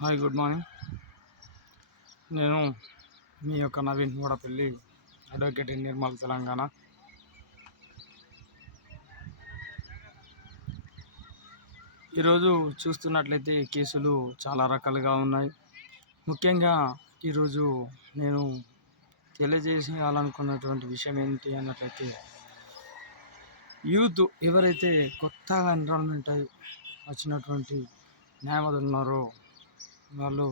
Hi, good morning. నేను మీ యొక్క Naveen Moodapalli, advocate in Nirmal, Telangana. ఈరోజు చూస్తున్నట్లయితే కేసులు చాలా రకాలుగా ఉన్నాయి. ముఖ్యంగా ఈరోజు నేను తెలియజేయాలనుకున్నటువంటి విషయం ఏంటి అన్నట్లయితే, యూత్ ఎవరైతే కొత్తగా ఎన్రోల్మెంట్ అయి వచ్చినటువంటి న్యాయవాదులు ఉన్నారో వాళ్ళు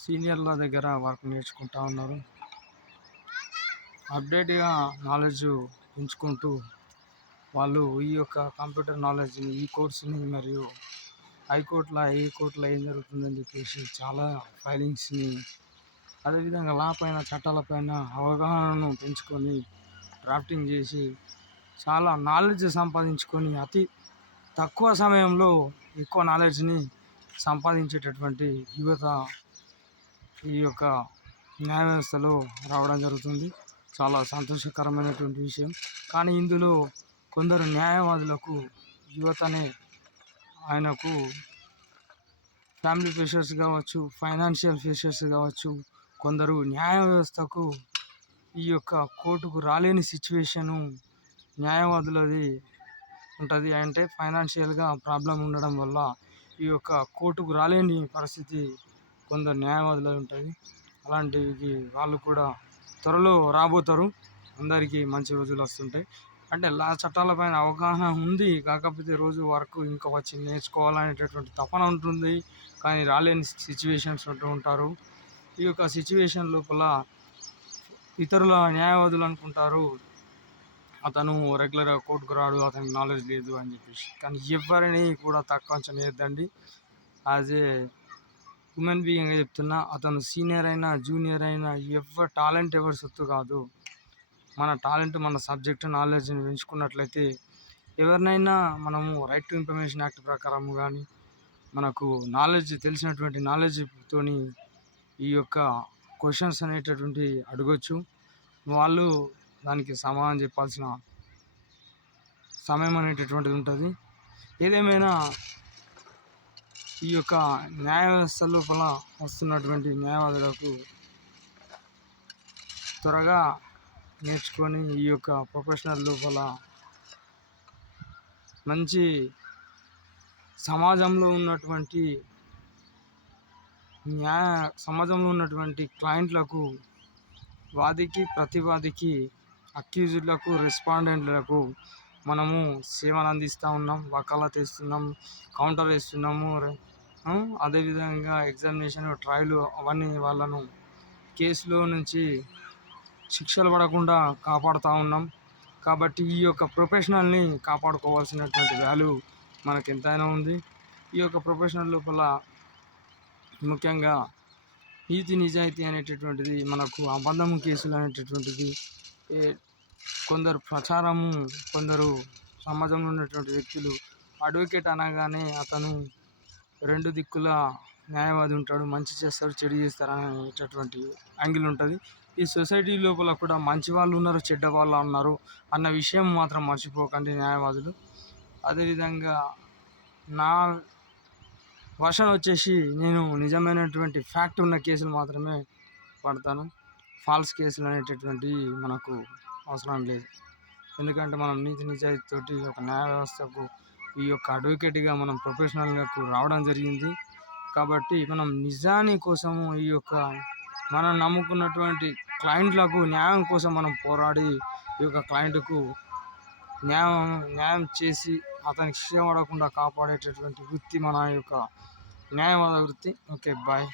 సీనియర్ల దగ్గర వర్క్ నేర్చుకుంటూ ఉన్నారు. అప్డేట్గా నాలెడ్జ్ పెంచుకుంటూ వాళ్ళు ఈ యొక్క కంప్యూటర్ నాలెడ్జ్ని, ఈ కోర్సుని మరియు హైకోర్టులో, ఏ కోర్టులో ఏం జరుగుతుందని చెప్పేసి చాలా ఫైలింగ్స్ని, అదేవిధంగా లా పైన, చట్టాలపైన అవగాహనను పెంచుకొని డ్రాఫ్టింగ్ చేసి చాలా నాలెడ్జ్ సంపాదించుకొని అతి తక్కువ సమయంలో ఎక్కువ నాలెడ్జ్ని సంపాదించేటటువంటి యువత ఈ యొక్క న్యాయ వ్యవస్థలో రావడం జరుగుతుంది. చాలా సంతోషకరమైనటువంటి విషయం. కానీ ఇందులో కొందరు న్యాయవాదులకు, యువతనే ఆయనకు ఫ్యామిలీ ప్రెషర్స్ కావచ్చు, ఫైనాన్షియల్ ప్రెషర్స్ కావచ్చు, కొందరు న్యాయ వ్యవస్థకు ఈ యొక్క కోర్టుకు రాలేని సిచ్యువేషను న్యాయవాదులది ఉంటుంది. అంటే ఫైనాన్షియల్గా ప్రాబ్లం ఉండడం వల్ల ఈ యొక్క కోర్టుకు రాలేని పరిస్థితి కొందరు న్యాయవాదులు ఉంటుంది. అలాంటివి వాళ్ళు కూడా త్వరలో రాబోతారు. అందరికీ మంచి రోజులు వస్తుంటాయి. అంటే లా చట్టాలపైన అవగాహన ఉంది, కాకపోతే రోజు వరకు ఇంకా వచ్చి నేర్చుకోవాలనేటటువంటి తపన ఉంటుంది. కానీ రాలేని సిచ్యువేషన్స్ ఉంటూ ఉంటారు. ఈ యొక్క సిచ్యువేషన్ లోపల ఇతరుల న్యాయవాదులు అనుకుంటారు అతను రెగ్యులర్గా కోర్టుకు రాడు, అతనికి నాలెడ్జ్ లేదు అని చెప్పేసి. కానీ ఎవరిని కూడా తక్కువ అంచనా వేయద్దండి. యాజ్ ఏ హ్యూమన్ బీయింగ్గా చెప్తున్నా, అతను సీనియర్ అయినా, జూనియర్ అయినా, ఎవరి టాలెంట్ ఎవరి సొత్తు కాదు. మన టాలెంట్, మన సబ్జెక్ట్ నాలెడ్జ్ని పెంచుకున్నట్లయితే ఎవరినైనా మనము రైట్ టు ఇన్ఫర్మేషన్ యాక్ట్ ప్రకారం కానీ మనకు నాలెడ్జ్, తెలిసినటువంటి నాలెడ్జ్తోని ఈ యొక్క క్వశ్చన్స్ అనేటటువంటి అడగొచ్చు. వాళ్ళు దానికి సమాధానం చెప్పాల్సిన సమయం అనేటటువంటిది ఉంటుంది. ఏదేమైనా ఈ యొక్క న్యాయ వ్యవస్థ లోపల వస్తున్నటువంటి న్యాయవాదులకు త్వరగా నేర్చుకొని ఈ యొక్క ప్రొఫెషనల్ లోపల మంచి సమాజంలో ఉన్నటువంటి సమాజంలో ఉన్నటువంటి క్లయింట్లకు, వాదికి, ప్రతివాదికి, అక్యూజ్డ్లకు, రెస్పాండెంట్లకు మనము సేవలు అందిస్తూ ఉన్నాం. వకాలత్ వేస్తున్నాం, కౌంటర్ వేస్తున్నాము. అదేవిధంగా ఎగ్జామినేషన్, ట్రయల్ అవన్నీ వాళ్ళను కేసులో నుంచి శిక్షలు పడకుండా కాపాడుతూ ఉన్నాం. కాబట్టి ఈ యొక్క ప్రొఫెషనల్ని కాపాడుకోవాల్సినటువంటి వాల్యూ మనకు ఎంతైనా ఉంది. ఈ యొక్క ప్రొఫెషనల్ లోపల ముఖ్యంగా నీతి నిజాయితీ అనేటటువంటిది, మనకు అబద్ధము కేసులు అనేటటువంటిది కొందరు ప్రచారము, కొందరు సమాజంలో ఉన్నటువంటి వ్యక్తులు అడ్వకేట్ అనగానే అతను రెండు దిక్కుల న్యాయవాది ఉంటాడు, మంచి చేస్తాడు, చెడు చేస్తారు అనేటటువంటి యాంగిల్ ఉంటుంది. ఈ సొసైటీ లోపల కూడా మంచి వాళ్ళు ఉన్నారు, చెడ్డ వాళ్ళు ఉన్నారు అన్న విషయం మాత్రం మర్చిపోకండి న్యాయవాదులు. అదేవిధంగా నా వర్షన్ వచ్చేసి, నేను నిజమైనటువంటి ఫ్యాక్ట్ ఉన్న కేసులు మాత్రమే పడతాను. ఫాల్స్ కేసులు అనేటటువంటివి మనకు అవసరం లేదు. ఎందుకంటే మనం నీతి నిజాయితీతోటి ఒక న్యాయ వ్యవస్థకు ఈ యొక్క అడ్వకేట్గా మనం ప్రొఫెషనల్గా రావడం జరిగింది. కాబట్టి మనం నిజాని కోసము, ఈ యొక్క మనం నమ్ముకున్నటువంటి క్లయింట్లకు న్యాయం కోసం మనం పోరాడి ఈ యొక్క క్లయింట్కు న్యాయం చేసి అతనికి శిక్ష పడకుండా కాపాడేటటువంటి వృత్తి మన యొక్క న్యాయవాద వృత్తి. Okay, bye.